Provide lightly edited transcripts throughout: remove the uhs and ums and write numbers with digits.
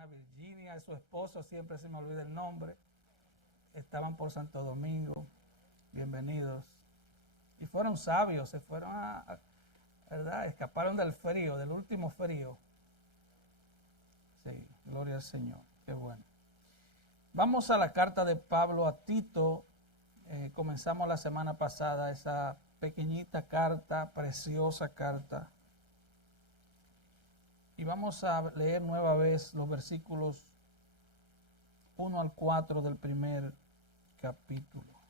hermana Virginia y su esposo, siempre se me olvida el nombre. Estaban por Santo Domingo. Bienvenidos. Y fueron sabios, se fueron ¿verdad? Escaparon del frío, del último frío. Sí, gloria al Señor. Qué bueno. Vamos a la carta de Pablo a Tito. Comenzamos la semana pasada esa pequeñita carta, preciosa carta. Y vamos a leer nueva vez los versículos 1 al 4 del primer capítulo.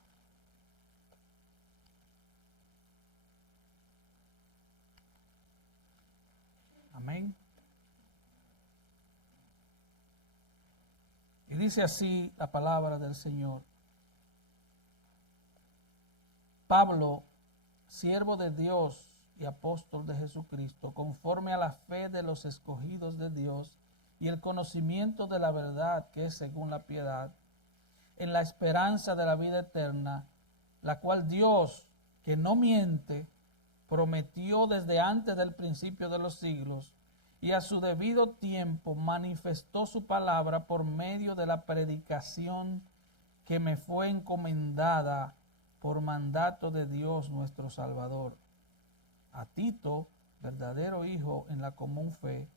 Amén. Y dice así la palabra del Señor. Pablo, siervo de Dios y apóstol de Jesucristo, conforme a la fe de los escogidos de Dios y el conocimiento de la verdad que es según la piedad, en la esperanza de la vida eterna, la cual Dios, que no miente, prometió desde antes del principio de los siglos, y a su debido tiempo manifestó su palabra por medio de la predicación que me fue encomendada por mandato de Dios nuestro Salvador. A Tito, verdadero hijo en la común fe,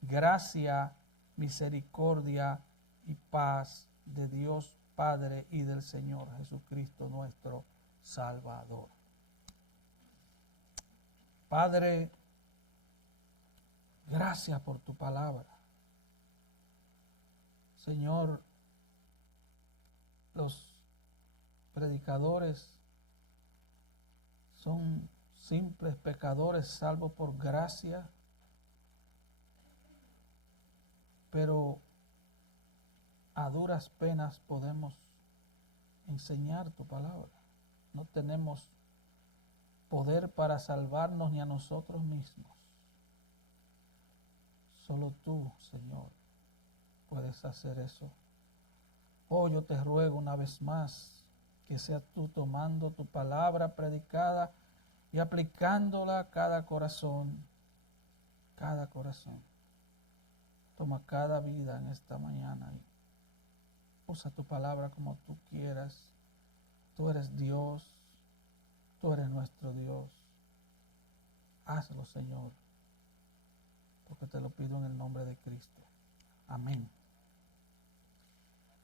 gracia, misericordia y paz de Dios Padre y del Señor Jesucristo nuestro Salvador. Padre, gracias por tu palabra. Señor, los predicadores son simples pecadores salvos por gracia, pero a duras penas podemos enseñar tu palabra. No tenemos poder para salvarnos ni a nosotros mismos. Solo tú, Señor, puedes hacer eso. Oh, yo te ruego una vez más que seas tú tomando tu palabra predicada y aplicándola a cada corazón. Cada corazón. Toma cada vida en esta mañana y usa tu palabra como tú quieras. Tú eres Dios. Tú eres nuestro Dios. Hazlo, Señor, porque te lo pido en el nombre de Cristo. Amén.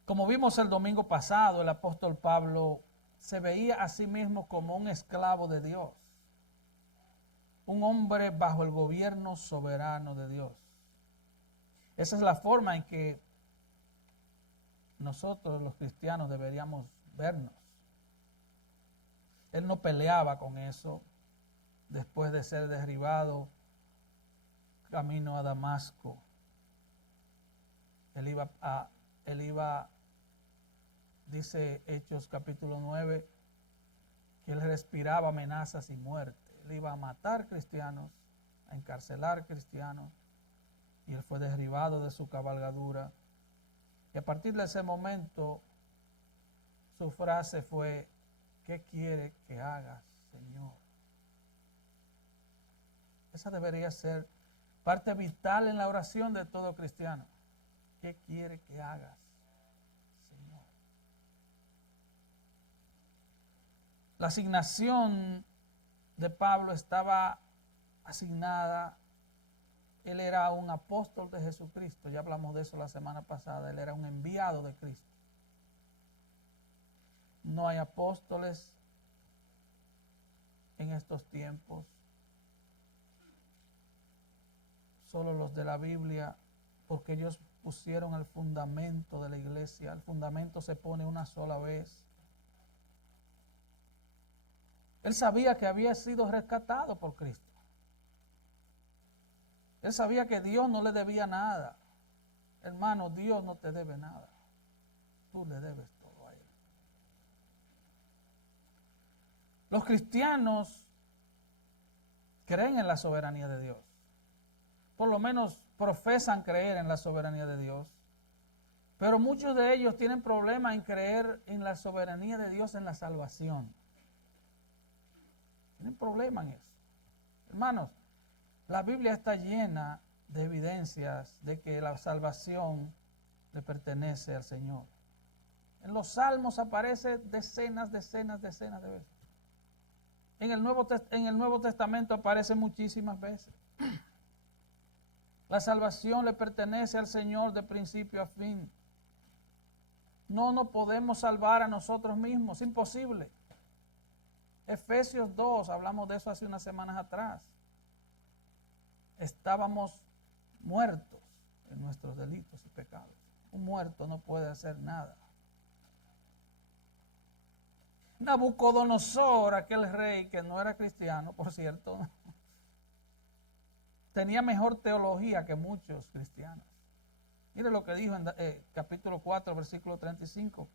Como vimos el domingo pasado, el apóstol Pablo se veía a sí mismo como un esclavo de Dios, un hombre bajo el gobierno soberano de Dios. Esa es la forma en que nosotros los cristianos deberíamos vernos. Él no peleaba con eso después de ser derribado camino a Damasco. Él iba, dice Hechos capítulo 9, que él respiraba amenazas y muerte. Él iba a matar cristianos, a encarcelar cristianos, y él fue derribado de su cabalgadura. Y a partir de ese momento, su frase fue: ¿qué quiere que hagas, Señor? Esa debería ser parte vital en la oración de todo cristiano. ¿Qué quiere que hagas, Señor? La asignación de Pablo estaba asignada. Él era un apóstol de Jesucristo. Ya hablamos de eso la semana pasada. Él era un enviado de Cristo. No hay apóstoles en estos tiempos. Solo los de la Biblia, porque ellos pusieron el fundamento de la iglesia. El fundamento se pone una sola vez. Él sabía que había sido rescatado por Cristo. Él sabía que Dios no le debía nada. Hermano, Dios no te debe nada. Tú le debes todo a Él. Los cristianos creen en la soberanía de Dios. Por lo menos profesan creer en la soberanía de Dios. Pero muchos de ellos tienen problemas en creer en la soberanía de Dios en la salvación. Tienen problemas en eso. Hermanos, la Biblia está llena de evidencias de que la salvación le pertenece al Señor. En los Salmos aparece decenas de veces. En el Nuevo Testamento aparece muchísimas veces. La salvación le pertenece al Señor de principio a fin. No nos podemos salvar a nosotros mismos, es imposible. Efesios 2, hablamos de eso hace unas semanas atrás. Estábamos muertos en nuestros delitos y pecados. Un muerto no puede hacer nada. Nabucodonosor, aquel rey que no era cristiano, por cierto, tenía mejor teología que muchos cristianos. Mire lo que dijo en capítulo 4, versículo 35.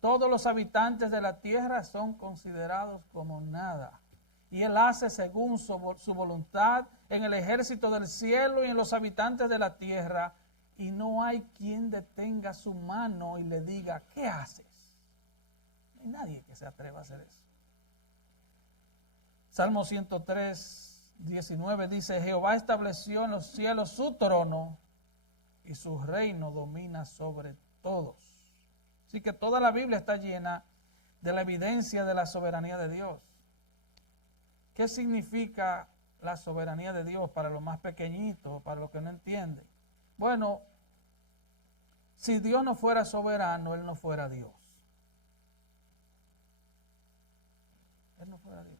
Todos los habitantes de la tierra son considerados como nada. Y él hace según su voluntad en el ejército del cielo y en los habitantes de la tierra. Y no hay quien detenga su mano y le diga, ¿qué haces? No hay nadie que se atreva a hacer eso. Salmo 103, 19 dice, Jehová estableció en los cielos su trono y su reino domina sobre todos. Así que toda la Biblia está llena de la evidencia de la soberanía de Dios. ¿Qué significa la soberanía de Dios para los más pequeñitos, para los que no entienden? Bueno, si Dios no fuera soberano, Él no fuera Dios. Él no fuera Dios.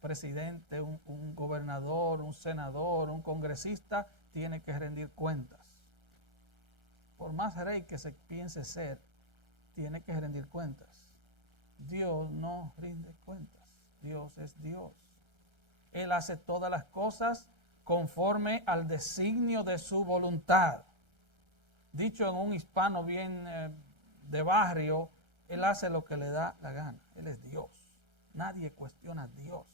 Presidente, un gobernador, un senador, un congresista, tiene que rendir cuentas. Por más rey que se piense ser, tiene que rendir cuentas. Dios no rinde cuentas. Dios es Dios. Él hace todas las cosas conforme al designio de su voluntad. Dicho en un hispano bien de barrio, Él hace lo que le da la gana. Él es Dios. Nadie cuestiona a Dios.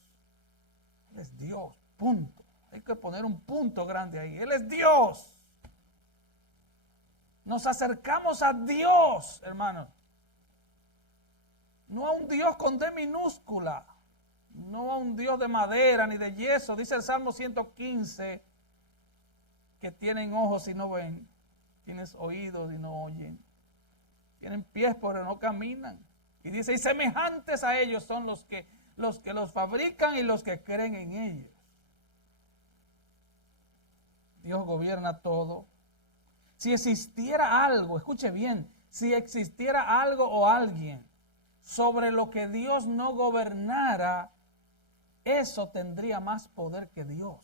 Él es Dios, punto. Hay que poner un punto grande ahí. Él es Dios. Nos acercamos a Dios, hermanos. No a un Dios con D minúscula. No a un Dios de madera ni de yeso. Dice el Salmo 115 que tienen ojos y no ven. Tienen oídos y no oyen. Tienen pies pero no caminan. Y dice, y semejantes a ellos son los que los fabrican y los que creen en ellos. Dios gobierna todo. Si existiera algo, escuche bien, si existiera algo o alguien sobre lo que Dios no gobernara, eso tendría más poder que Dios.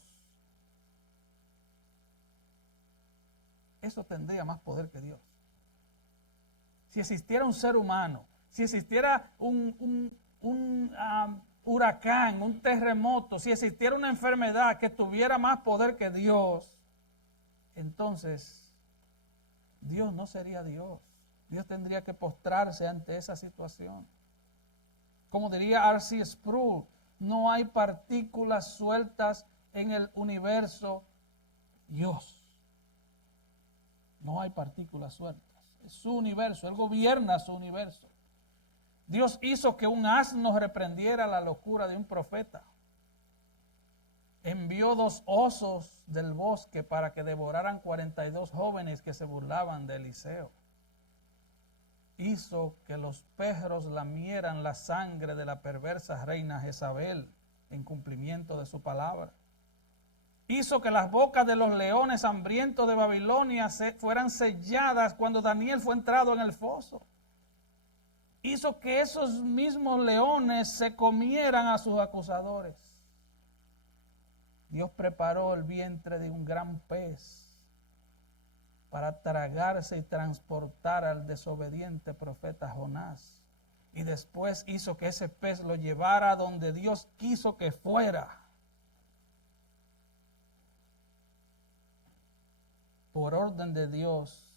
Eso tendría más poder que Dios. Si existiera un ser humano, si existiera un huracán, un terremoto, si existiera una enfermedad que tuviera más poder que Dios, entonces Dios no sería Dios. Dios tendría que postrarse ante esa situación. Como diría R.C. Sproul, no hay partículas sueltas en el universo Dios. No hay partículas sueltas. Es su universo, Él gobierna su universo. Dios hizo que un asno reprendiera la locura de un profeta. Envió 2 osos del bosque para que devoraran 42 jóvenes que se burlaban de Eliseo. Hizo que los perros lamieran la sangre de la perversa reina Jezabel en cumplimiento de su palabra. Hizo que las bocas de los leones hambrientos de Babilonia fueran selladas cuando Daniel fue entrado en el foso. Hizo que esos mismos leones se comieran a sus acusadores. Dios preparó el vientre de un gran pez para tragarse y transportar al desobediente profeta Jonás. Y después hizo que ese pez lo llevara donde Dios quiso que fuera. Por orden de Dios,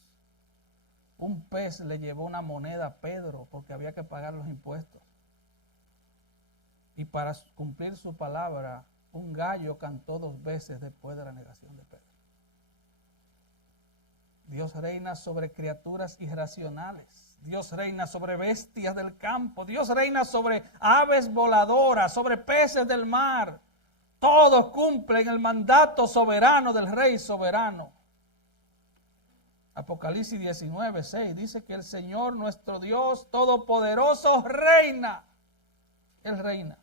un pez le llevó una moneda a Pedro porque había que pagar los impuestos. Y para cumplir su palabra, un gallo cantó 2 veces después de la negación de Pedro. Dios reina sobre criaturas irracionales. Dios reina sobre bestias del campo. Dios reina sobre aves voladoras, sobre peces del mar. Todos cumplen el mandato soberano del Rey soberano. Apocalipsis 19:6 dice que el Señor nuestro Dios Todopoderoso reina. Él reina.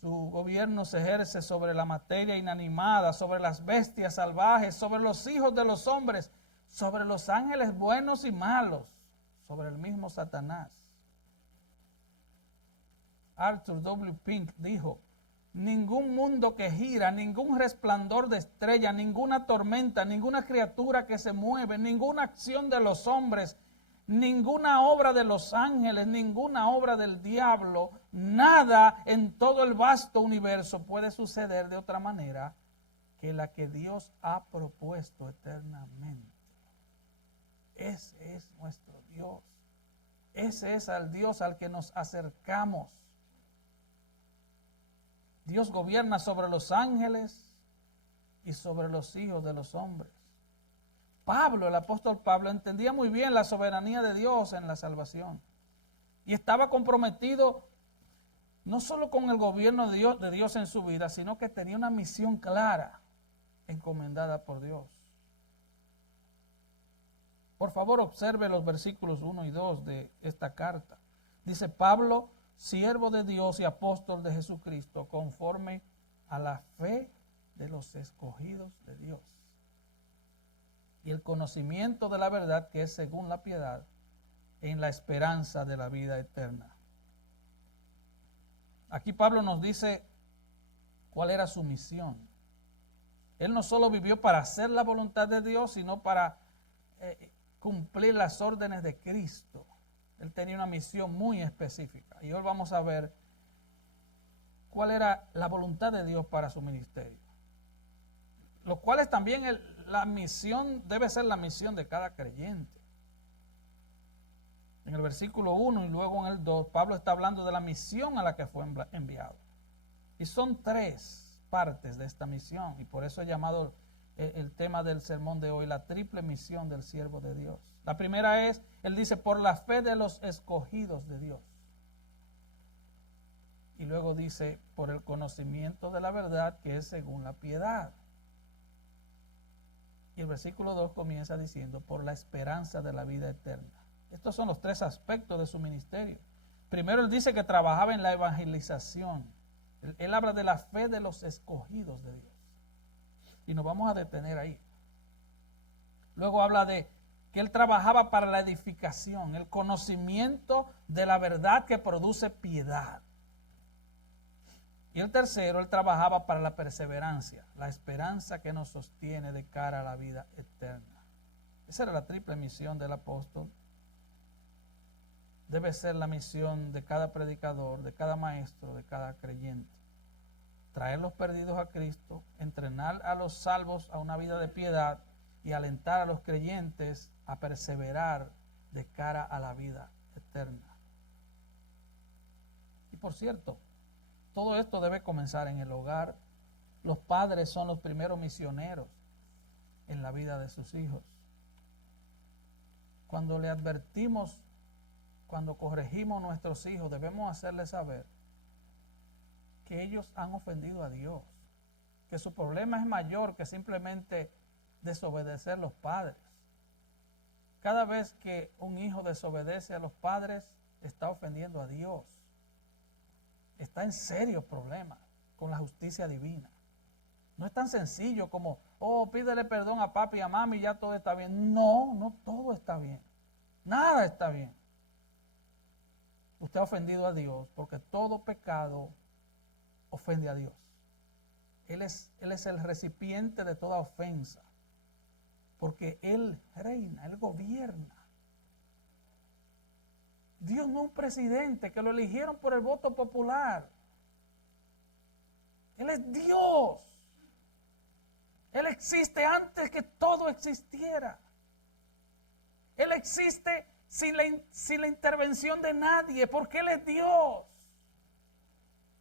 Su gobierno se ejerce sobre la materia inanimada, sobre las bestias salvajes, sobre los hijos de los hombres, sobre los ángeles buenos y malos, sobre el mismo Satanás. Arthur W. Pink dijo: ningún mundo que gira, ningún resplandor de estrella, ninguna tormenta, ninguna criatura que se mueve, ninguna acción de los hombres, ninguna obra de los ángeles, ninguna obra del diablo, nada en todo el vasto universo puede suceder de otra manera que la que Dios ha propuesto eternamente. Ese es nuestro Dios. Ese es el Dios al que nos acercamos. Dios gobierna sobre los ángeles y sobre los hijos de los hombres. Pablo, el apóstol Pablo, entendía muy bien la soberanía de Dios en la salvación. Y estaba comprometido no solo con el gobierno de Dios en su vida, sino que tenía una misión clara, encomendada por Dios. Por favor, observe los versículos 1 y 2 de esta carta. Dice: Pablo, siervo de Dios y apóstol de Jesucristo, conforme a la fe de los escogidos de Dios y el conocimiento de la verdad que es según la piedad, en la esperanza de la vida eterna. Aquí Pablo nos dice cuál era su misión. Él no solo vivió para hacer la voluntad de Dios, sino para cumplir las órdenes de Cristo. Él tenía una misión muy específica. Y hoy vamos a ver cuál era la voluntad de Dios para su ministerio. Lo cual es también la misión, debe ser la misión de cada creyente. En el versículo 1 y luego en el 2, Pablo está hablando de la misión a la que fue enviado. Y son 3 partes de esta misión. Y por eso he llamado el tema del sermón de hoy, la triple misión del siervo de Dios. La primera es, él dice, por la fe de los escogidos de Dios. Y luego dice, por el conocimiento de la verdad que es según la piedad. Y el versículo 2 comienza diciendo, por la esperanza de la vida eterna. Estos son los 3 aspectos de su ministerio. Primero él dice que trabajaba en la evangelización. Él habla de la fe de los escogidos de Dios. Y nos vamos a detener ahí. Luego habla de que él trabajaba para la edificación, el conocimiento de la verdad que produce piedad. Y el tercero, él trabajaba para la perseverancia, la esperanza que nos sostiene de cara a la vida eterna. Esa era la triple misión del apóstol. Debe ser la misión de cada predicador, de cada maestro, de cada creyente. Traer los perdidos a Cristo, entrenar a los salvos a una vida de piedad y alentar a los creyentes a perseverar de cara a la vida eterna. Y por cierto, todo esto debe comenzar en el hogar. Los padres son los primeros misioneros en la vida de sus hijos. Cuando le advertimos, cuando corregimos a nuestros hijos, debemos hacerles saber que ellos han ofendido a Dios, que su problema es mayor que simplemente desobedecer a los padres. Cada vez que un hijo desobedece a los padres, está ofendiendo a Dios. Está en serio problema con la justicia divina. No es tan sencillo como, pídele perdón a papi y a mami y ya todo está bien. No, no todo está bien. Nada está bien. Usted ha ofendido a Dios porque todo pecado ofende a Dios. Él es el recipiente de toda ofensa. Porque Él reina, Él gobierna. Dios no es un presidente que lo eligieron por el voto popular. Él es Dios. Él existe antes que todo existiera. Él existe sin la intervención de nadie, porque Él es Dios.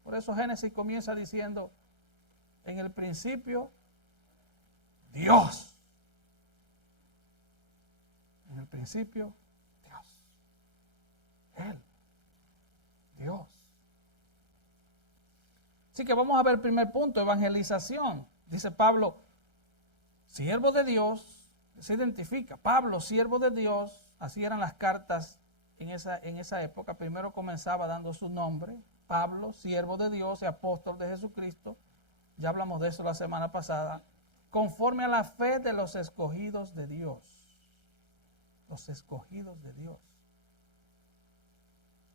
Por eso Génesis comienza diciendo, en el principio, Dios. En el principio, Dios. Él, Dios. Así que vamos a ver el primer punto, evangelización. Dice Pablo, siervo de Dios, se identifica. Pablo, siervo de Dios, así eran las cartas en esa época. Primero comenzaba dando su nombre, Pablo, siervo de Dios y apóstol de Jesucristo. Ya hablamos de eso la semana pasada. Conforme a la fe de los escogidos de Dios. Los escogidos de Dios.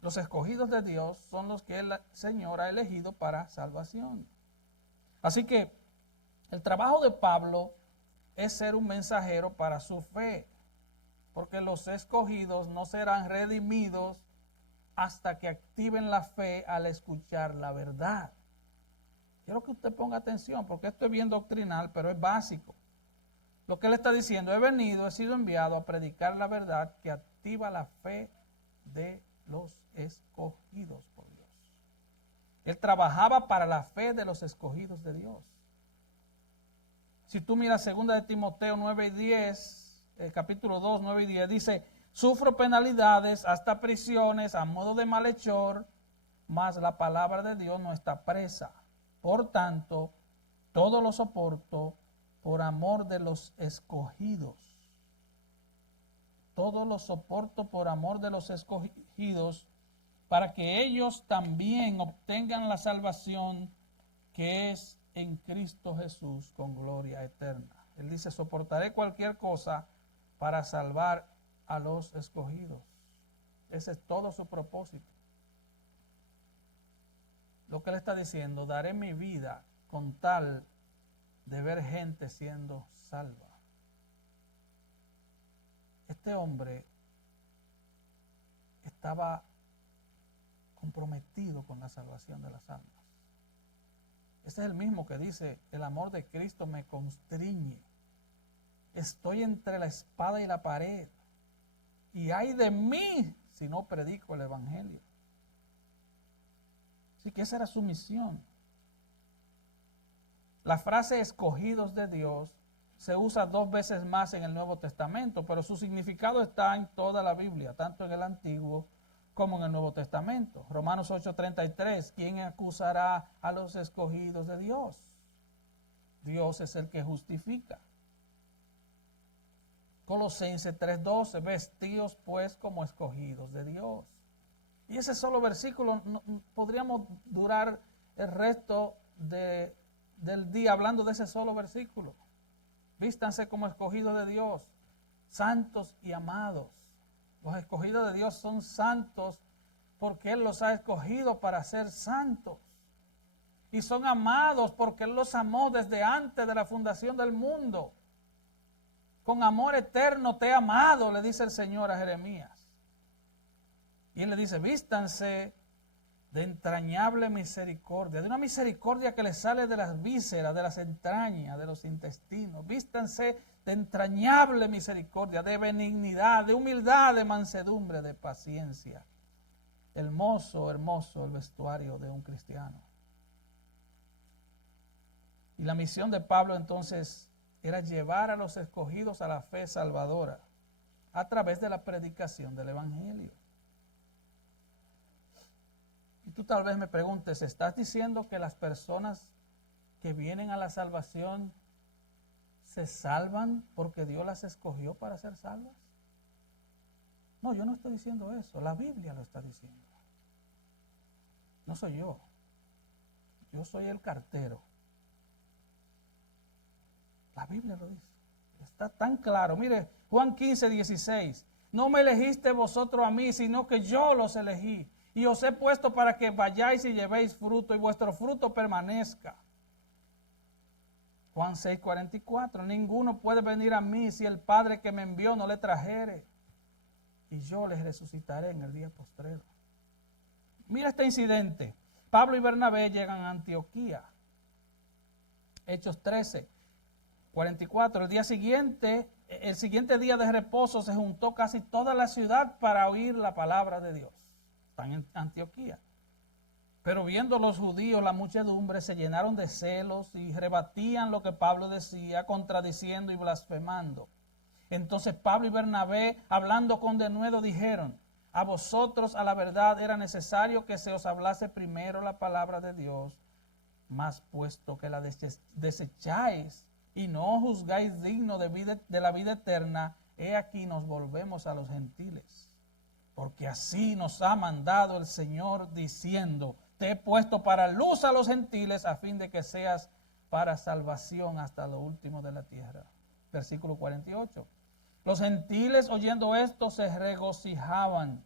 Los escogidos de Dios son los que el Señor ha elegido para salvación. Así que el trabajo de Pablo es ser un mensajero para su fe, porque los escogidos no serán redimidos hasta que activen la fe al escuchar la verdad. Quiero que usted ponga atención, porque esto es bien doctrinal, pero es básico. Lo que él está diciendo, he sido enviado a predicar la verdad que activa la fe de los escogidos por Dios. Él trabajaba para la fe de los escogidos de Dios. Si tú miras 2 de Timoteo 9 y 10, el capítulo 2, 9 y 10, dice, sufro penalidades, hasta prisiones, a modo de malhechor, mas la palabra de Dios no está presa. Por tanto, todo lo soporto por amor de los escogidos. Todo lo soporto por amor de los escogidos, para que ellos también obtengan la salvación que es en Cristo Jesús con gloria eterna. Él dice, soportaré cualquier cosa para salvar a los escogidos. Ese es todo su propósito. Lo que él está diciendo, daré mi vida con tal de ver gente siendo salva. Este hombre estaba comprometido con la salvación de las almas. Ese es el mismo que dice, el amor de Cristo me constriñe. Estoy entre la espada y la pared. Y ay de mí si no predico el evangelio. Así que esa era su misión. La frase escogidos de Dios se usa 2 veces más en el Nuevo Testamento, pero su significado está en toda la Biblia, tanto en el Antiguo como en el Nuevo Testamento. Romanos 8:33, ¿quién acusará a los escogidos de Dios? Dios es el que justifica. Colosenses 3:12, vestidos pues como escogidos de Dios. Y ese solo versículo, podríamos durar el resto del día hablando de ese solo versículo. Vístanse como escogidos de Dios, santos y amados. Los escogidos de Dios son santos porque Él los ha escogido para ser santos. Y son amados porque Él los amó desde antes de la fundación del mundo. Con amor eterno te he amado, le dice el Señor a Jeremías. Y Él le dice, vístanse de entrañable misericordia, de una misericordia que les sale de las vísceras, de las entrañas, de los intestinos. Vístanse de entrañable misericordia, de benignidad, de humildad, de mansedumbre, de paciencia. Hermoso, hermoso el vestuario de un cristiano. Y la misión de Pablo entonces era llevar a los escogidos a la fe salvadora a través de la predicación del evangelio. Y tú tal vez me preguntes, ¿estás diciendo que las personas que vienen a la salvación se salvan porque Dios las escogió para ser salvas? No, yo no estoy diciendo eso, la Biblia lo está diciendo. No soy yo, yo soy el cartero. La Biblia lo dice, está tan claro. Mire, Juan 15:16, no me elegiste vosotros a mí, sino que yo los elegí. Y os he puesto para que vayáis y llevéis fruto y vuestro fruto permanezca. Juan 6:44, ninguno puede venir a mí si el Padre que me envió no le trajere. Y yo les resucitaré en el día postrero. Mira este incidente. Pablo y Bernabé llegan a Antioquía. Hechos 13:44. El siguiente día de reposo se juntó casi toda la ciudad para oír la palabra de Dios. Están en Antioquía. Pero viendo los judíos la muchedumbre, se llenaron de celos y rebatían lo que Pablo decía, contradiciendo y blasfemando. Entonces Pablo y Bernabé, hablando con denuedo, dijeron, a vosotros a la verdad era necesario que se os hablase primero la palabra de Dios, Mas puesto que la desecháis y no juzgáis digno de la vida eterna, he aquí nos volvemos a los gentiles. Porque así nos ha mandado el Señor diciendo, te he puesto para luz a los gentiles a fin de que seas para salvación hasta lo último de la tierra. Versículo 48. Los gentiles oyendo esto se regocijaban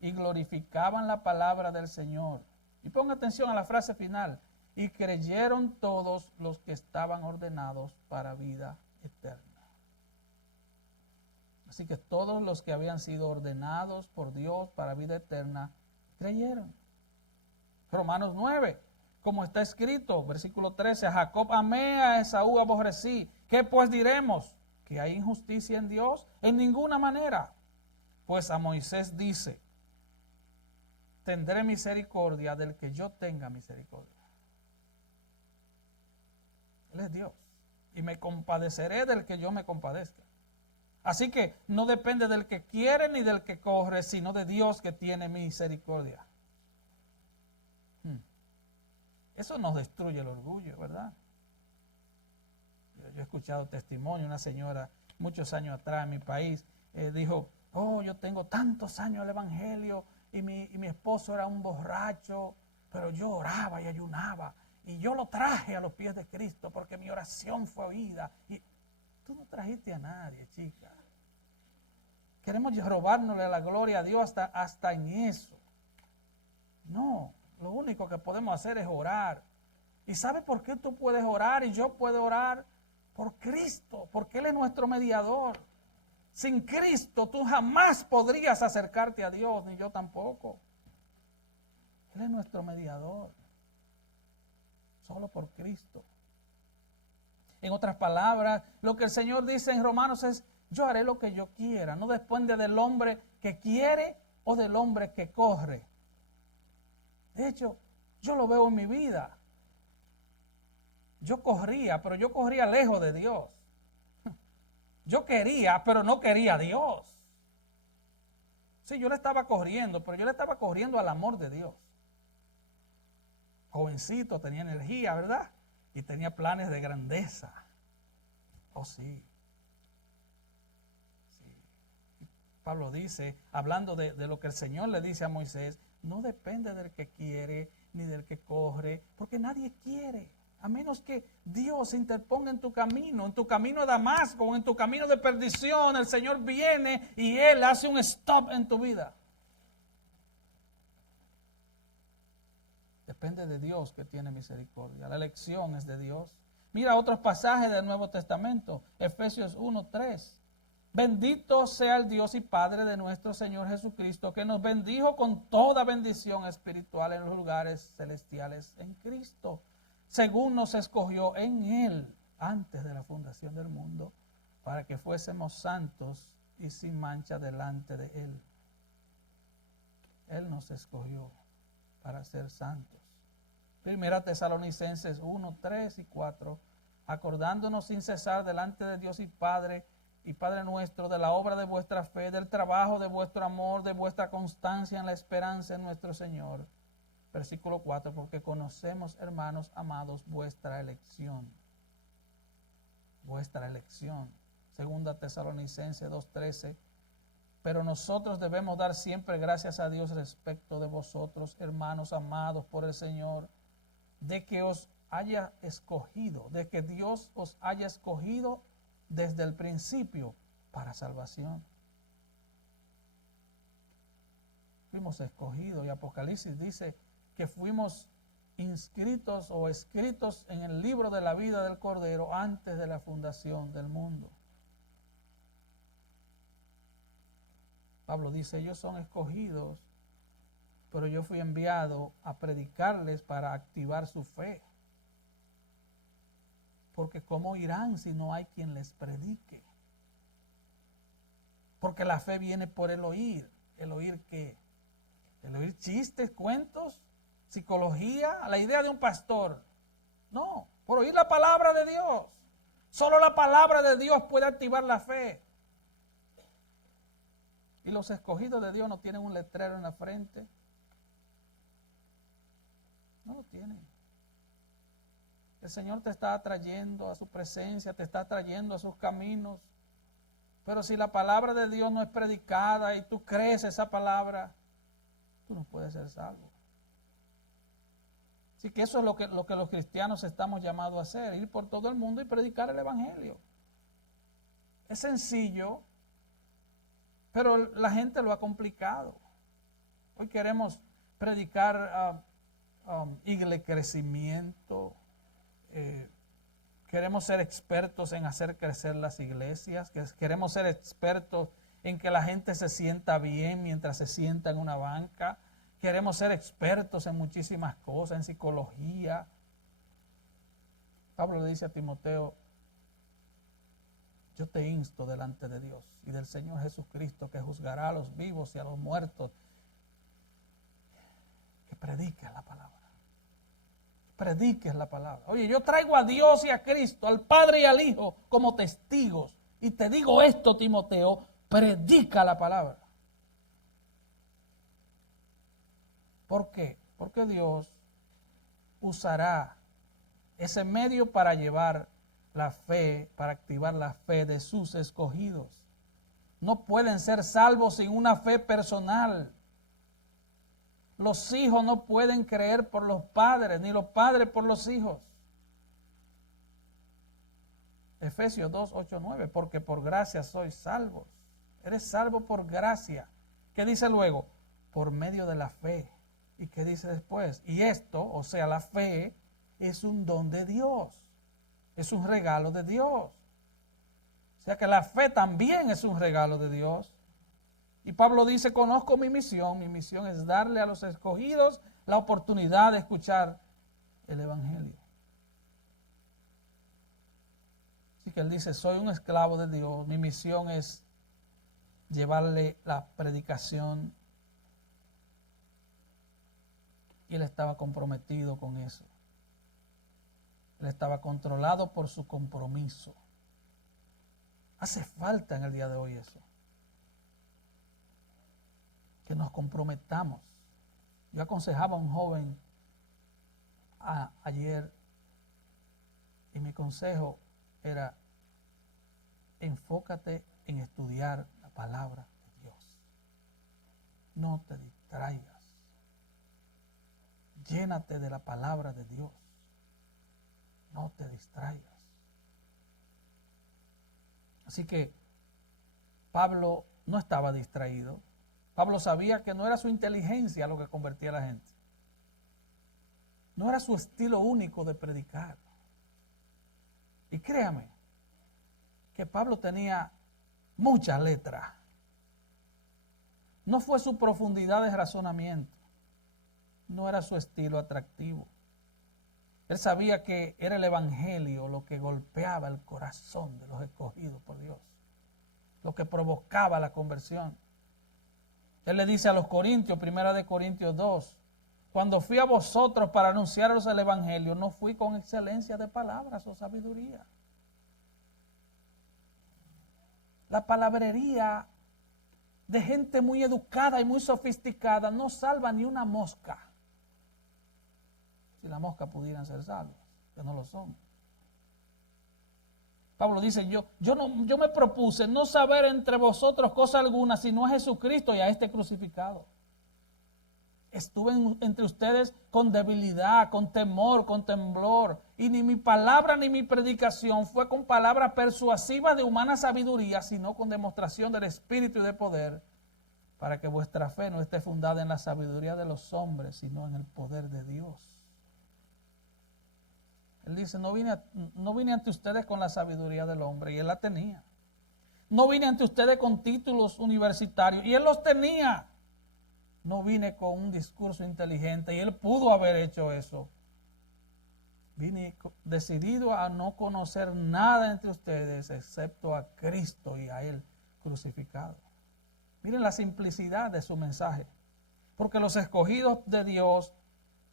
y glorificaban la palabra del Señor. Y ponga atención a la frase final. Y creyeron todos los que estaban ordenados para vida eterna. Así que todos los que habían sido ordenados por Dios para vida eterna, creyeron. Romanos 9, como está escrito, versículo 13, a Jacob amé, a Esaú aborrecí. ¿Qué pues diremos? ¿Que hay injusticia en Dios? En ninguna manera. Pues a Moisés dice, tendré misericordia del que yo tenga misericordia. Él es Dios. Y me compadeceré del que yo me compadezca. Así que no depende del que quiere ni del que corre, sino de Dios que tiene misericordia. Eso nos destruye el orgullo, ¿verdad? Yo he escuchado testimonio, una señora muchos años atrás en mi país dijo, yo tengo tantos años el evangelio y mi esposo era un borracho, pero yo oraba y ayunaba y yo lo traje a los pies de Cristo porque mi oración fue oída. Y tú no trajiste a nadie, chica. Queremos robárnosle la gloria a Dios hasta en eso. No, lo único que podemos hacer es orar. ¿Y sabe por qué tú puedes orar y yo puedo orar? Por Cristo, porque Él es nuestro mediador. Sin Cristo tú jamás podrías acercarte a Dios, ni yo tampoco. Él es nuestro mediador. Solo por Cristo. En otras palabras, lo que el Señor dice en Romanos es, yo haré lo que yo quiera. No depende del hombre que quiere o del hombre que corre. De hecho, yo lo veo en mi vida. Yo corría, pero yo corría lejos de Dios. Yo quería, pero no quería a Dios. Sí, yo le estaba corriendo, pero yo le estaba corriendo al amor de Dios. Jovencito, tenía energía, ¿verdad? Y tenía planes de grandeza. Oh, sí. Pablo dice, hablando de lo que el Señor le dice a Moisés, no depende del que quiere ni del que corre, porque nadie quiere, a menos que Dios se interponga en tu camino a Damasco, o en tu camino de perdición, el Señor viene y Él hace un stop en tu vida. Depende de Dios que tiene misericordia, la elección es de Dios. Mira otros pasajes del Nuevo Testamento, Efesios 1:3. Bendito sea el Dios y Padre de nuestro Señor Jesucristo, que nos bendijo con toda bendición espiritual en los lugares celestiales en Cristo, según nos escogió en Él antes de la fundación del mundo, para que fuésemos santos y sin mancha delante de Él. Él nos escogió para ser santos. Primera Tesalonicenses 1:3 y 4, acordándonos sin cesar delante de Dios y Padre nuestro, de la obra de vuestra fe, del trabajo de vuestro amor, de vuestra constancia en la esperanza en nuestro Señor. Versículo 4, porque conocemos, hermanos amados, vuestra elección. Vuestra elección. Segunda Tesalonicenses 2:13. Pero nosotros debemos dar siempre gracias a Dios respecto de vosotros, hermanos amados por el Señor, de que os haya escogido, de que Dios os haya escogido desde el principio para salvación. Fuimos escogidos y Apocalipsis dice que fuimos inscritos o escritos en el libro de la vida del Cordero antes de la fundación del mundo. Pablo dice, ellos son escogidos, pero yo fui enviado a predicarles para activar su fe. Porque ¿cómo irán si no hay quien les predique? Porque la fe viene por el oír. ¿El oír qué? El oír chistes, cuentos, psicología, la idea de un pastor. No, por oír la palabra de Dios. Solo la palabra de Dios puede activar la fe. Y los escogidos de Dios no tienen un letrero en la frente. No lo tienen. El Señor te está atrayendo a su presencia, te está atrayendo a sus caminos. Pero si la palabra de Dios no es predicada y tú crees esa palabra, tú no puedes ser salvo. Así que eso es lo que los cristianos estamos llamados a hacer, ir por todo el mundo y predicar el evangelio. Es sencillo, pero la gente lo ha complicado. Hoy queremos predicar crecimiento. Queremos ser expertos en hacer crecer las iglesias. Queremos ser expertos en que la gente se sienta bien mientras se sienta en una banca. Queremos ser expertos en muchísimas cosas, en psicología. Pablo le dice a Timoteo: yo te insto delante de Dios y del Señor Jesucristo, que juzgará a los vivos y a los muertos, que prediques la palabra. Prediques la palabra. Oye, yo traigo a Dios y a Cristo, al Padre y al Hijo como testigos. Y te digo esto, Timoteo, predica la palabra. ¿Por qué? Porque Dios usará ese medio para llevar la fe, para activar la fe de sus escogidos. No pueden ser salvos sin una fe personal. Los hijos no pueden creer por los padres, ni los padres por los hijos. Efesios 2, 8, 9, porque por gracia sois salvos. Eres salvo por gracia. ¿Qué dice luego? Por medio de la fe. ¿Y qué dice después? Y esto, o sea, la fe, es un don de Dios. Es un regalo de Dios. O sea que la fe también es un regalo de Dios. Y Pablo dice: conozco mi misión. Mi misión es darle a los escogidos la oportunidad de escuchar el evangelio. Así que él dice: soy un esclavo de Dios. Mi misión es llevarle la predicación. Y él estaba comprometido con eso. Él estaba controlado por su compromiso. Hace falta en el día de hoy eso. Que nos comprometamos. Yo aconsejaba a un joven ayer y mi consejo era: enfócate en estudiar la palabra de Dios. No te distraigas. Llénate de la palabra de Dios. No te distraigas. Así que Pablo no estaba distraído. Pablo sabía que no era su inteligencia lo que convertía a la gente. No era su estilo único de predicar. Y créame que Pablo tenía mucha letra. No fue su profundidad de razonamiento. No era su estilo atractivo. Él sabía que era el evangelio lo que golpeaba el corazón de los escogidos por Dios, lo que provocaba la conversión. Él le dice a los Corintios, 1 Corintios 2, cuando fui a vosotros para anunciaros el evangelio, no fui con excelencia de palabras o sabiduría. La palabrería de gente muy educada y muy sofisticada no salva ni una mosca. Si las moscas pudieran ser salvas, que no lo son. Pablo dice: yo me propuse no saber entre vosotros cosa alguna, sino a Jesucristo y a este crucificado. Estuve entre ustedes con debilidad, con temor, con temblor, y ni mi palabra ni mi predicación fue con palabras persuasivas de humana sabiduría, sino con demostración del Espíritu y de poder, para que vuestra fe no esté fundada en la sabiduría de los hombres, sino en el poder de Dios. Él dice: no vine ante ustedes con la sabiduría del hombre, y él la tenía. No vine ante ustedes con títulos universitarios, y él los tenía. No vine con un discurso inteligente, y él pudo haber hecho eso. Vine decidido a no conocer nada entre ustedes, excepto a Cristo y a él crucificado. Miren la simplicidad de su mensaje. Porque los escogidos de Dios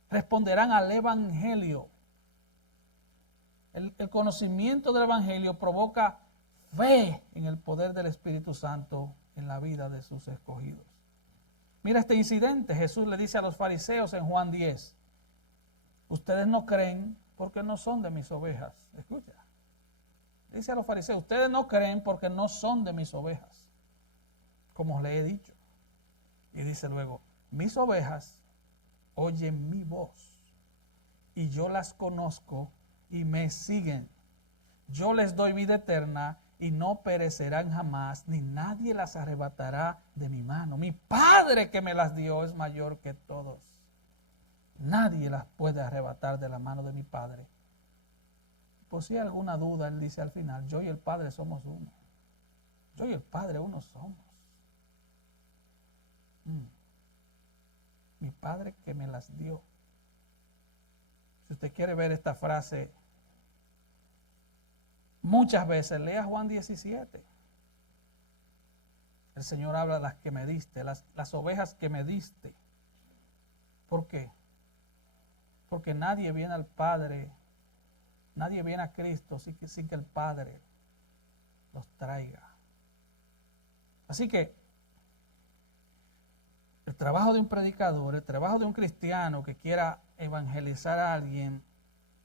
responderán al evangelio. El conocimiento del evangelio provoca fe en el poder del Espíritu Santo en la vida de sus escogidos. Mira este incidente. Jesús le dice a los fariseos en Juan 10: ustedes no creen porque no son de mis ovejas. Escucha. Dice a los fariseos, ustedes no creen porque no son de mis ovejas, como le he dicho. Y dice luego, mis ovejas oyen mi voz y yo las conozco y me siguen. Yo les doy vida eterna y no perecerán jamás, ni nadie las arrebatará de mi mano. Mi Padre que me las dio es mayor que todos. Nadie las puede arrebatar de la mano de mi Padre. Por si hay alguna duda, él dice al final, yo y el Padre somos uno. Yo y el Padre uno somos. Mi Padre que me las dio. Si usted quiere ver esta frase muchas veces, lea Juan 17. El Señor habla de las que me diste, las ovejas que me diste. ¿Por qué? Porque nadie viene al Padre, nadie viene a Cristo sin que el Padre los traiga. Así que el trabajo de un predicador, el trabajo de un cristiano que quiera evangelizar a alguien,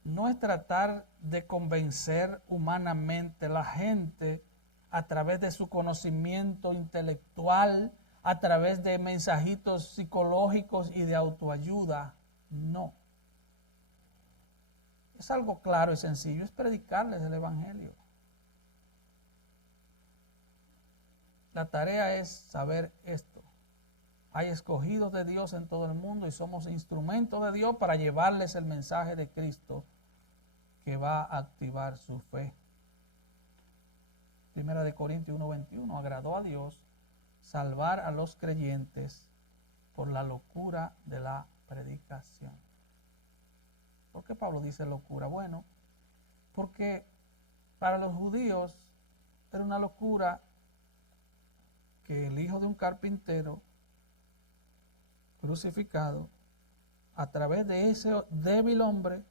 no es tratar de convencer humanamente a la gente a través de su conocimiento intelectual, a través de mensajitos psicológicos y de autoayuda. No. Es algo claro y sencillo, es predicarles el evangelio. La tarea es saber esto. Hay escogidos de Dios en todo el mundo y somos instrumentos de Dios para llevarles el mensaje de Cristo que va a activar su fe. Primera de Corintios 1:21, agradó a Dios salvar a los creyentes por la locura de la predicación. ¿Por qué Pablo dice locura? Bueno, porque para los judíos era una locura que el hijo de un carpintero crucificado, a través de ese débil hombre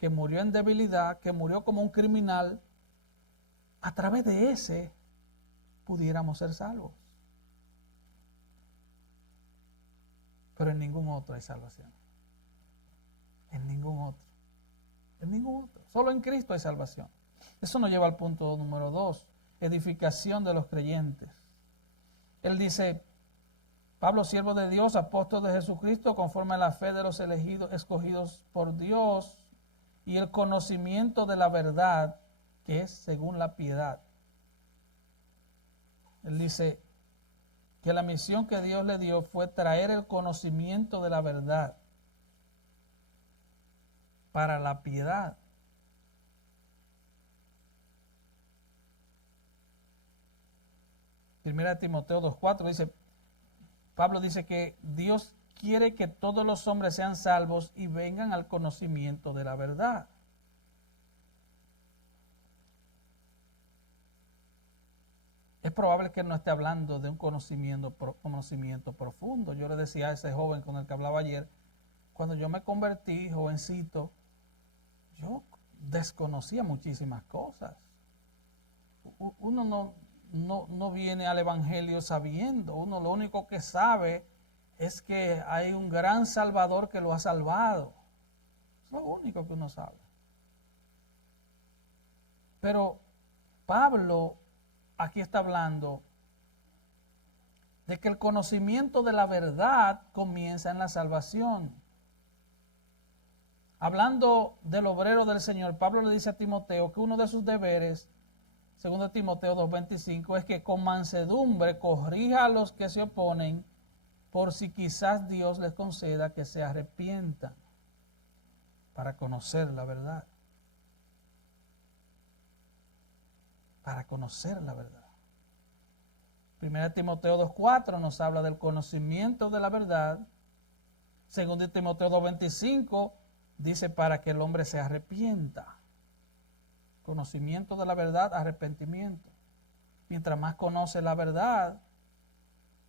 que murió en debilidad, que murió como un criminal, a través de ese pudiéramos ser salvos. Pero en ningún otro hay salvación. En ningún otro. En ningún otro. Solo en Cristo hay salvación. Eso nos lleva al punto número 2, edificación de los creyentes. Él dice, Pablo, siervo de Dios, apóstol de Jesucristo, conforme a la fe de los elegidos, escogidos por Dios, y el conocimiento de la verdad, que es según la piedad. Él dice que la misión que Dios le dio fue traer el conocimiento de la verdad para la piedad. Primera de Timoteo 2:4 dice, Pablo dice que Dios quiere que todos los hombres sean salvos y vengan al conocimiento de la verdad. Es probable que él no esté hablando de un conocimiento profundo. Yo le decía a ese joven con el que hablaba ayer, cuando yo me convertí, jovencito, yo desconocía muchísimas cosas. Uno no viene al evangelio sabiendo. Uno lo único que sabe es que hay un gran Salvador que lo ha salvado. Es lo único que uno sabe. Pero Pablo aquí está hablando de que el conocimiento de la verdad comienza en la salvación. Hablando del obrero del Señor, Pablo le dice a Timoteo que uno de sus deberes, segundo Timoteo 2:25, es que con mansedumbre corrija a los que se oponen, por si quizás Dios les conceda que se arrepientan para conocer la verdad. Para conocer la verdad. Primera Timoteo 2:4 nos habla del conocimiento de la verdad. Segundo Timoteo 2:25 dice para que el hombre se arrepienta. Conocimiento de la verdad, arrepentimiento. Mientras más conoces la verdad,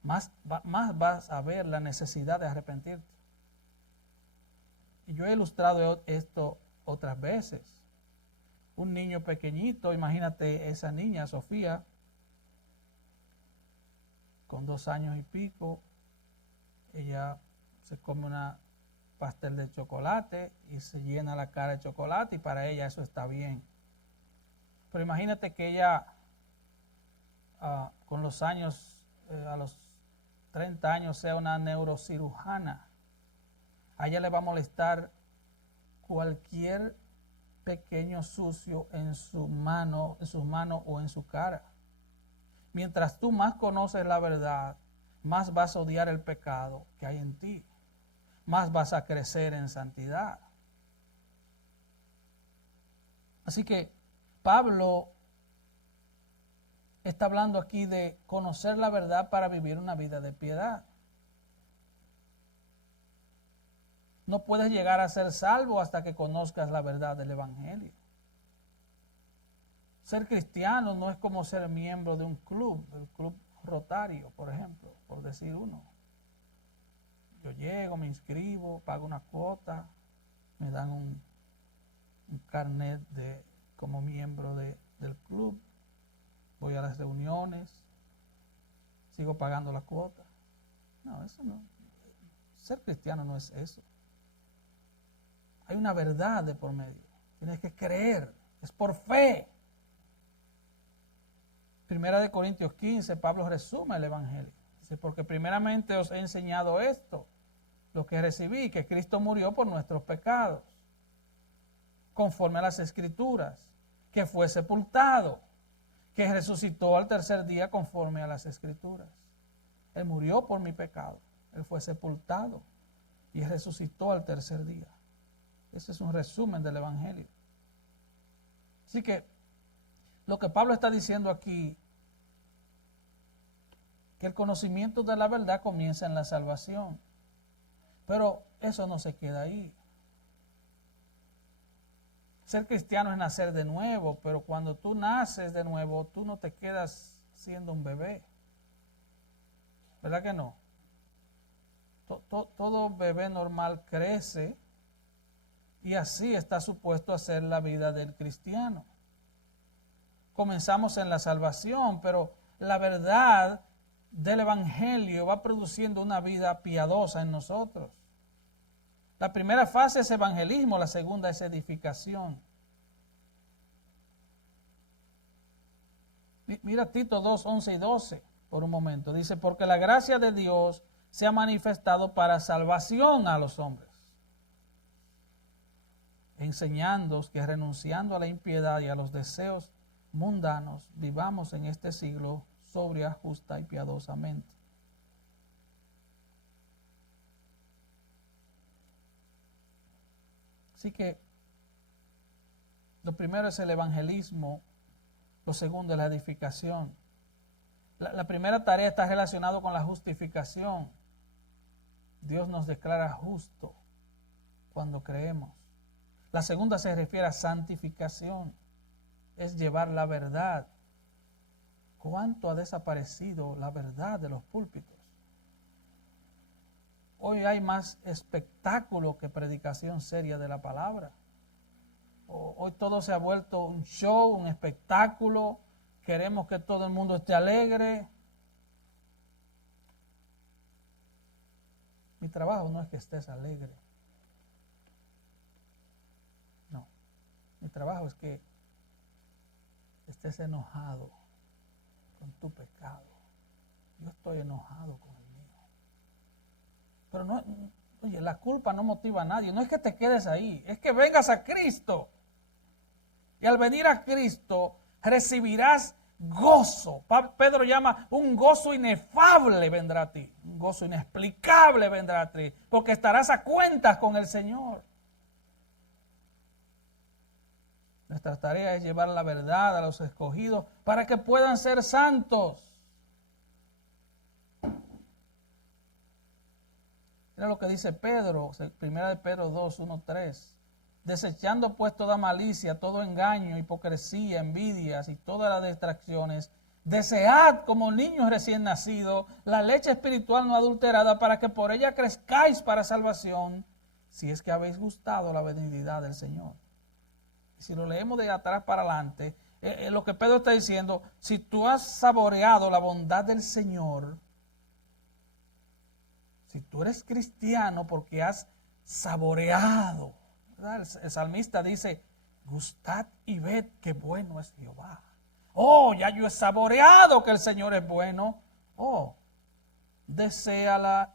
más vas a ver la necesidad de arrepentirte. Y yo he ilustrado esto otras veces. Un niño pequeñito, imagínate esa niña, Sofía, con 2 años y pico, ella se come pastel de chocolate y se llena la cara de chocolate y para ella eso está bien. Pero imagínate que ella con los años, a los 30 años sea una neurocirujana. A ella le va a molestar cualquier pequeño sucio en sus manos o en su cara. Mientras tú más conoces la verdad, más vas a odiar el pecado que hay en ti. Más vas a crecer en santidad. Así que Pablo está hablando aquí de conocer la verdad para vivir una vida de piedad. No puedes llegar a ser salvo hasta que conozcas la verdad del Evangelio. Ser cristiano no es como ser miembro de un club, el club Rotario, por ejemplo, por decir uno. Yo llego, me inscribo, pago una cuota, me dan un carnet como miembro del club, voy a las reuniones, sigo pagando la cuota. No, eso no. Ser cristiano no es eso. Hay una verdad de por medio. Tienes que creer, es por fe. Primera de Corintios 15, Pablo resume el Evangelio. Dice, porque primeramente os he enseñado esto, lo que recibí, que Cristo murió por nuestros pecados, conforme a las Escrituras, que fue sepultado, que resucitó al tercer día conforme a las Escrituras. Él murió por mi pecado, Él fue sepultado y resucitó al tercer día. Ese es un resumen del Evangelio. Así que lo que Pablo está diciendo aquí, que el conocimiento de la verdad comienza en la salvación. Pero eso no se queda ahí. Ser cristiano es nacer de nuevo, pero cuando tú naces de nuevo, tú no te quedas siendo un bebé. ¿Verdad que no? Todo bebé normal crece y así está supuesto a ser la vida del cristiano. Comenzamos en la salvación, pero la verdad del Evangelio va produciendo una vida piadosa en nosotros. La primera fase es evangelismo, la segunda es edificación. Mira Tito 2, 11 y 12 por un momento. Dice, porque la gracia de Dios se ha manifestado para salvación a los hombres, enseñándoos que renunciando a la impiedad y a los deseos mundanos, vivamos en este siglo sobria, justa y piadosamente. Así que lo primero es el evangelismo, lo segundo es la edificación. La primera tarea está relacionada con la justificación. Dios nos declara justo cuando creemos. La segunda se refiere a santificación, es llevar la verdad. ¿Cuánto ha desaparecido la verdad de los púlpitos? Hoy hay más espectáculo que predicación seria de la palabra. Hoy todo se ha vuelto un show, un espectáculo. Queremos que todo el mundo esté alegre. Mi trabajo no es que estés alegre. No. Mi trabajo es que estés enojado con tu pecado. Yo estoy enojado con el mío. Pero no, oye, la culpa no motiva a nadie. No es que te quedes ahí, es que vengas a Cristo. Y al venir a Cristo recibirás gozo. Pedro llama un gozo inefable vendrá a ti. Un gozo inexplicable vendrá a ti. Porque estarás a cuentas con el Señor. Nuestra tarea es llevar la verdad a los escogidos para que puedan ser santos. Mira lo que dice Pedro, 1 Pedro 2, 1, 3. Desechando pues toda malicia, todo engaño, hipocresía, envidias y todas las distracciones, desead como niños recién nacidos la leche espiritual no adulterada para que por ella crezcáis para salvación, si es que habéis gustado la benignidad del Señor. Y si lo leemos de atrás para adelante, lo que Pedro está diciendo, si tú has saboreado la bondad del Señor, si tú eres cristiano porque has saboreado. ¿Verdad? El salmista dice, gustad y ved qué bueno es Jehová. Oh, ya yo he saboreado que el Señor es bueno. Oh, deséala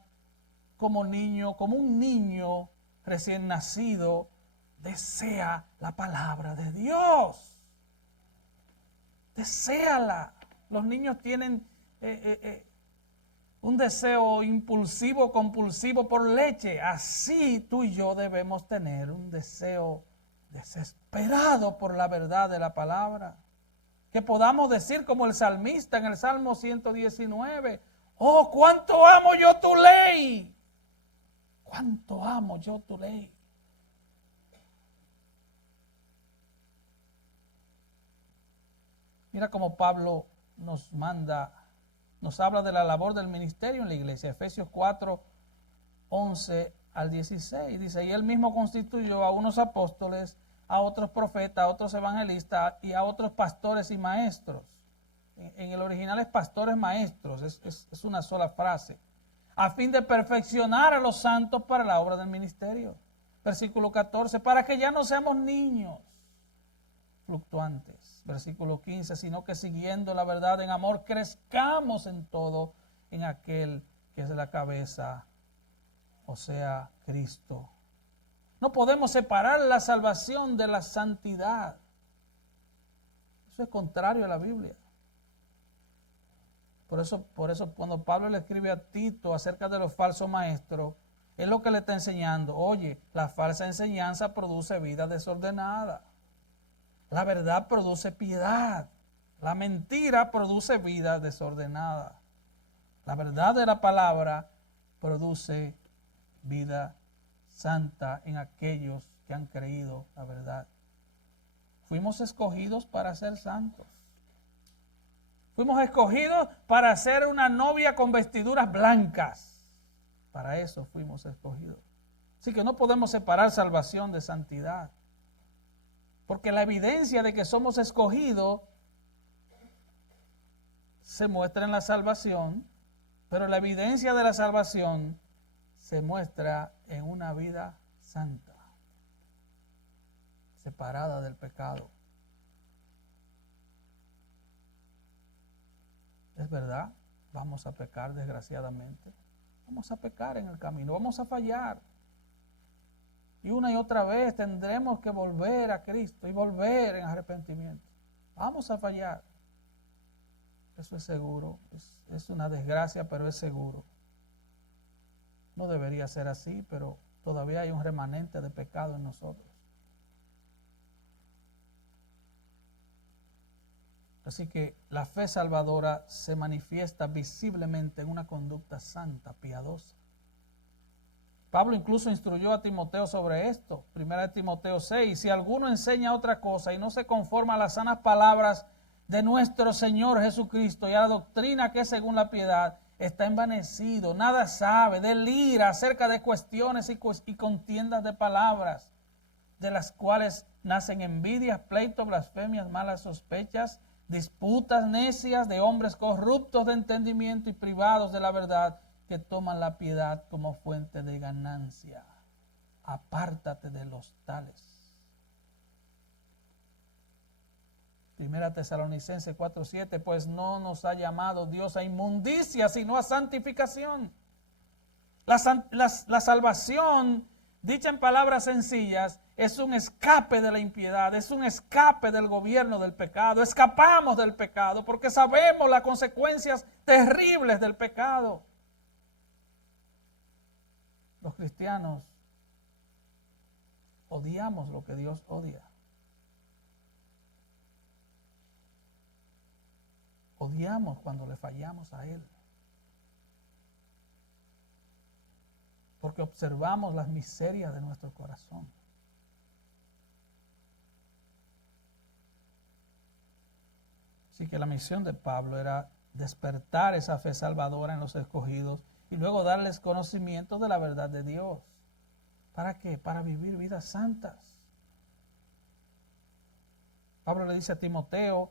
como niño, como un niño recién nacido, desea la palabra de Dios. Deséala. Los niños tienen un deseo impulsivo, compulsivo por leche. Así tú y yo debemos tener un deseo desesperado por la verdad de la palabra. Que podamos decir como el salmista en el Salmo 119, oh, cuánto amo yo tu ley. Cuánto amo yo tu ley. Mira cómo Pablo nos habla de la labor del ministerio en la iglesia. Efesios 4, 11 al 16. Dice, y él mismo constituyó a unos apóstoles, a otros profetas, a otros evangelistas y a otros pastores y maestros. En el original es pastores maestros, es una sola frase. A fin de perfeccionar a los santos para la obra del ministerio. Versículo 14, para que ya no seamos niños fluctuantes. Versículo 15, sino que siguiendo la verdad en amor, crezcamos en todo en aquel que es la cabeza, o sea, Cristo. No podemos separar la salvación de la santidad. Eso es contrario a la Biblia. Por eso cuando Pablo le escribe a Tito acerca de los falsos maestros, es lo que le está enseñando. Oye, la falsa enseñanza produce vida desordenada. La verdad produce piedad. La mentira produce vida desordenada. La verdad de la palabra produce vida santa en aquellos que han creído la verdad. Fuimos escogidos para ser santos. Fuimos escogidos para ser una novia con vestiduras blancas. Para eso fuimos escogidos. Así que no podemos separar salvación de santidad. Porque la evidencia de que somos escogidos se muestra en la salvación, pero la evidencia de la salvación se muestra en una vida santa, separada del pecado. Es verdad, vamos a pecar desgraciadamente. Vamos a pecar en el camino, vamos a fallar. Y una y otra vez tendremos que volver a Cristo y volver en arrepentimiento. Vamos a fallar. Eso es seguro. Es una desgracia, pero es seguro. No debería ser así, pero todavía hay un remanente de pecado en nosotros. Así que la fe salvadora se manifiesta visiblemente en una conducta santa, piadosa. Pablo incluso instruyó a Timoteo sobre esto. 1 Timoteo 6, si alguno enseña otra cosa y no se conforma a las sanas palabras de nuestro Señor Jesucristo y a la doctrina que es según la piedad, está envanecido, nada sabe, delira acerca de cuestiones y contiendas de palabras, de las cuales nacen envidias, pleitos, blasfemias, malas sospechas, disputas necias de hombres corruptos de entendimiento y privados de la verdad, que toman la piedad como fuente de ganancia. Apártate de los tales. 1 Tesalonicenses 4:7, pues no nos ha llamado Dios a inmundicia, sino a santificación. La salvación, dicha en palabras sencillas, es un escape de la impiedad, es un escape del gobierno del pecado. Escapamos del pecado porque sabemos las consecuencias terribles del pecado. Los cristianos odiamos lo que Dios odia. Odiamos cuando le fallamos a Él. Porque observamos las miserias de nuestro corazón. Así que la misión de Pablo era despertar esa fe salvadora en los escogidos y luego darles conocimiento de la verdad de Dios. ¿Para qué? Para vivir vidas santas. Pablo le dice a Timoteo,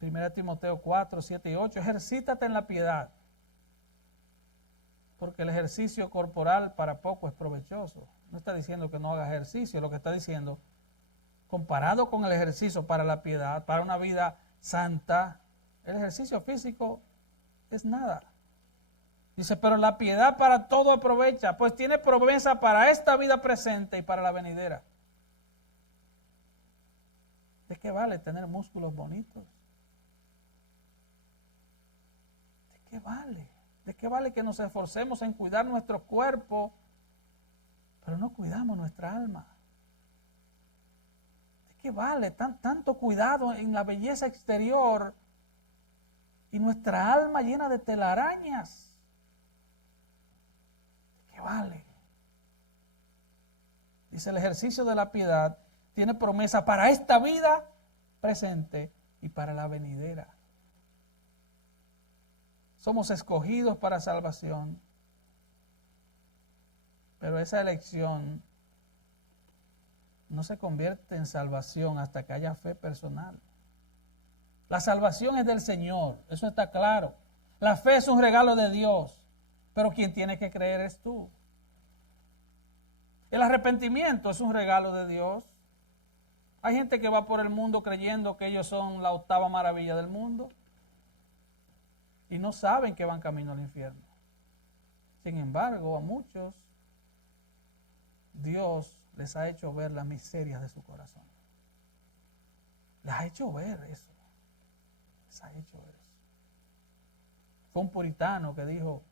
1 Timoteo 4, 7 y 8, ejercítate en la piedad. Porque el ejercicio corporal para poco es provechoso. No está diciendo que no haga ejercicio, lo que está diciendo, comparado con el ejercicio para la piedad, para una vida santa, el ejercicio físico es nada. Dice, pero la piedad para todo aprovecha, pues tiene promesa para esta vida presente y para la venidera. ¿De qué vale tener músculos bonitos? ¿De qué vale? ¿De qué vale que nos esforcemos en cuidar nuestro cuerpo, pero no cuidamos nuestra alma? ¿De qué vale tanto cuidado en la belleza exterior y nuestra alma llena de telarañas? ¿De qué vale? Dice, el ejercicio de la piedad tiene promesa para esta vida presente y para la venidera. Somos escogidos para salvación, pero esa elección no se convierte en salvación hasta que haya fe personal. La salvación es del Señor, eso está claro. La fe es un regalo de Dios, pero quien tiene que creer es tú. El arrepentimiento es un regalo de Dios. Hay gente que va por el mundo creyendo que ellos son la octava maravilla del mundo y no saben que van camino al infierno. Sin embargo, a muchos Dios les ha hecho ver las miserias de su corazón. Les ha hecho ver eso. Les ha hecho ver eso. Fue un puritano que dijo,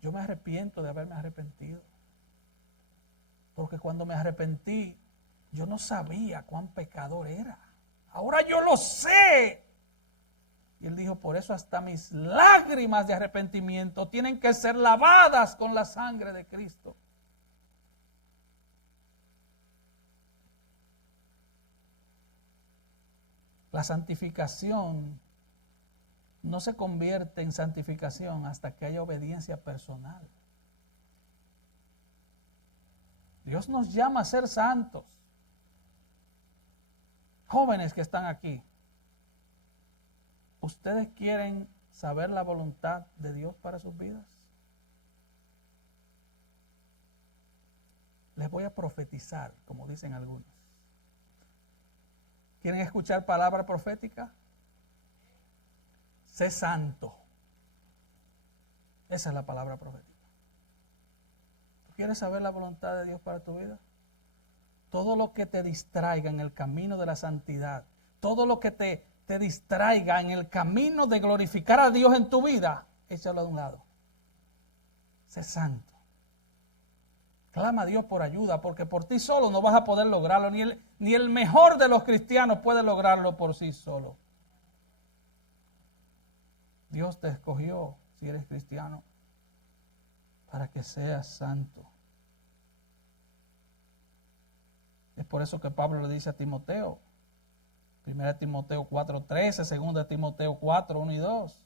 yo me arrepiento de haberme arrepentido. Porque cuando me arrepentí, yo no sabía cuán pecador era. Ahora yo lo sé. Y él dijo, por eso hasta mis lágrimas de arrepentimiento tienen que ser lavadas con la sangre de Cristo. La santificación no se convierte en santificación hasta que haya obediencia personal. Dios nos llama a ser santos. Jóvenes que están aquí, ¿ustedes quieren saber la voluntad de Dios para sus vidas? Les voy a profetizar, como dicen algunos. ¿Quieren escuchar palabra profética? Sé santo. Esa es la palabra profética. ¿Tú quieres saber la voluntad de Dios para tu vida? Todo lo que te distraiga en el camino de la santidad, todo lo que te distraiga en el camino de glorificar a Dios en tu vida, échalo de un lado. Sé santo. Clama a Dios por ayuda, porque por ti solo no vas a poder lograrlo. Ni el mejor de los cristianos puede lograrlo por sí solo. Dios te escogió, si eres cristiano, para que seas santo. Es por eso que Pablo le dice a Timoteo, 1 Timoteo 4:13, 2 Timoteo 4:1 y 2.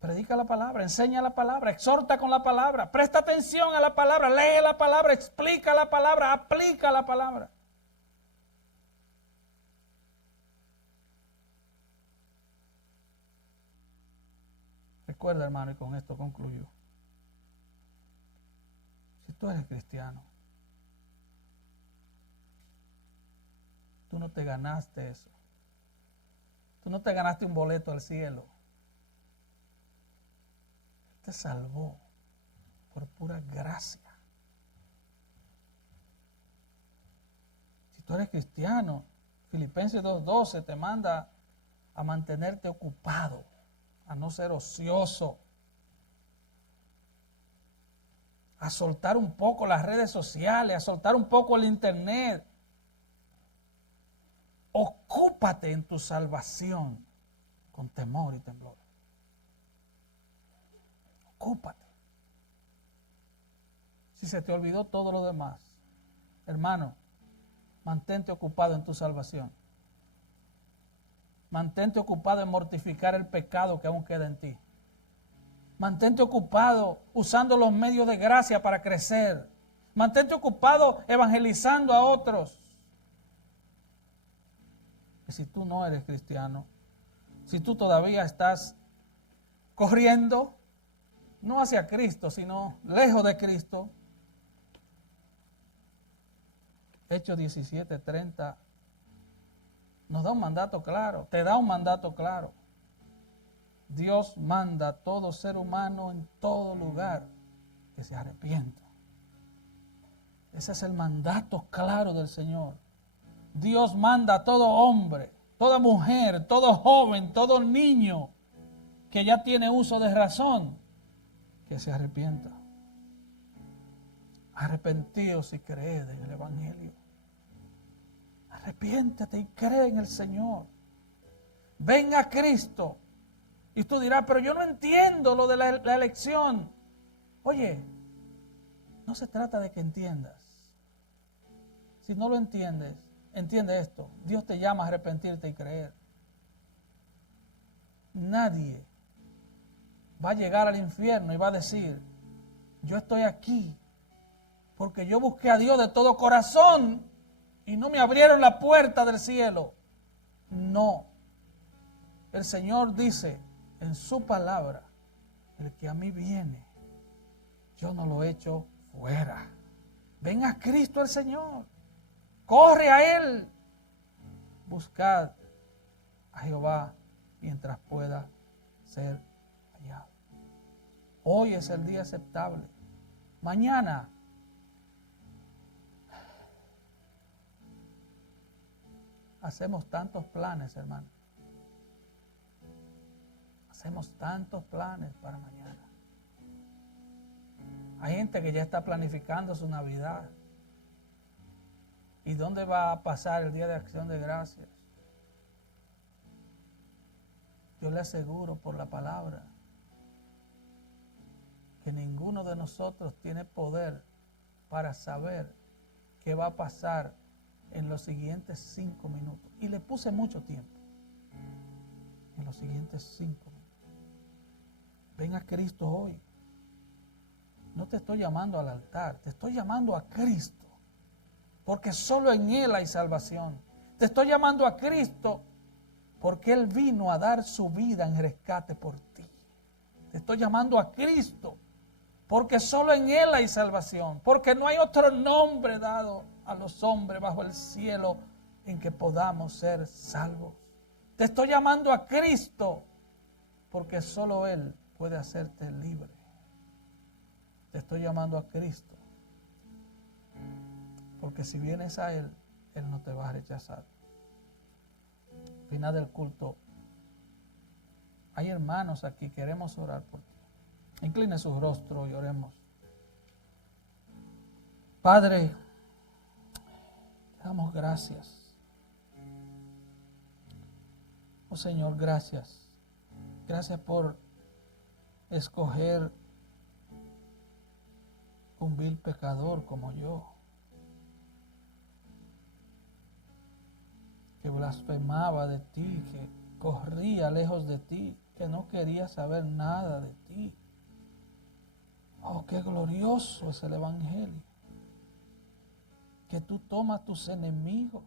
Predica la palabra, enseña la palabra, exhorta con la palabra, presta atención a la palabra, lee la palabra, explica la palabra, aplica la palabra. Recuerda, hermano, y con esto concluyo. Si tú eres cristiano, tú no te ganaste eso. Tú no te ganaste un boleto al cielo. Él te salvó por pura gracia. Si tú eres cristiano, Filipenses 2:12 te manda a mantenerte ocupado, a no ser ocioso, a soltar un poco las redes sociales, a soltar un poco el internet. Ocúpate en tu salvación con temor y temblor. Ocúpate. Si se te olvidó todo lo demás, hermano, mantente ocupado en tu salvación. Mantente ocupado en mortificar el pecado que aún queda en ti. Mantente ocupado usando los medios de gracia para crecer. Mantente ocupado evangelizando a otros. Y si tú no eres cristiano, si tú todavía estás corriendo, no hacia Cristo, sino lejos de Cristo. Hechos 17:30 nos da un mandato claro, te da un mandato claro. Dios manda a todo ser humano en todo lugar que se arrepienta. Ese es el mandato claro del Señor. Dios manda a todo hombre, toda mujer, todo joven, todo niño que ya tiene uso de razón, que se arrepienta. Arrepentíos y creed en el Evangelio. Arrepiéntete y cree en el Señor. Ven a Cristo. Y tú dirás, pero yo no entiendo lo de la elección. Oye, no se trata de que entiendas. Si no lo entiendes, entiende esto. Dios te llama a arrepentirte y creer. Nadie va a llegar al infierno y va a decir, yo estoy aquí porque yo busqué a Dios de todo corazón y no me abrieron la puerta del cielo. No. El Señor dice en su palabra, el que a mí viene, yo no lo echo fuera. Ven a Cristo el Señor. Corre a Él. Buscad a Jehová mientras pueda ser hallado. Hoy es el día aceptable. Mañana hacemos tantos planes, hermano. Hacemos tantos planes para mañana. Hay gente que ya está planificando su Navidad. ¿Y dónde va a pasar el Día de Acción de Gracias? Yo le aseguro por la palabra que ninguno de nosotros tiene poder para saber qué va a pasar en los siguientes 5 minutos. Y le puse mucho tiempo. En los siguientes 5 minutos. Ven a Cristo hoy. No te estoy llamando al altar, te estoy llamando a Cristo. Porque solo en Él hay salvación. Te estoy llamando a Cristo porque Él vino a dar su vida en rescate por ti. Te estoy llamando a Cristo porque solo en Él hay salvación. Porque no hay otro nombre dado a los hombres bajo el cielo en que podamos ser salvos. Te estoy llamando a Cristo porque solo Él puede hacerte libre. Te estoy llamando a Cristo porque si vienes a Él, Él no te va a rechazar. Al final del culto, hay hermanos aquí, queremos orar por ti. Incline su rostro y oremos. Padre, te damos gracias. Oh Señor, gracias. Gracias por escoger un vil pecador como yo, que blasfemaba de ti, que corría lejos de ti, que no quería saber nada de ti. Oh, qué glorioso es el Evangelio, que tú tomas tus enemigos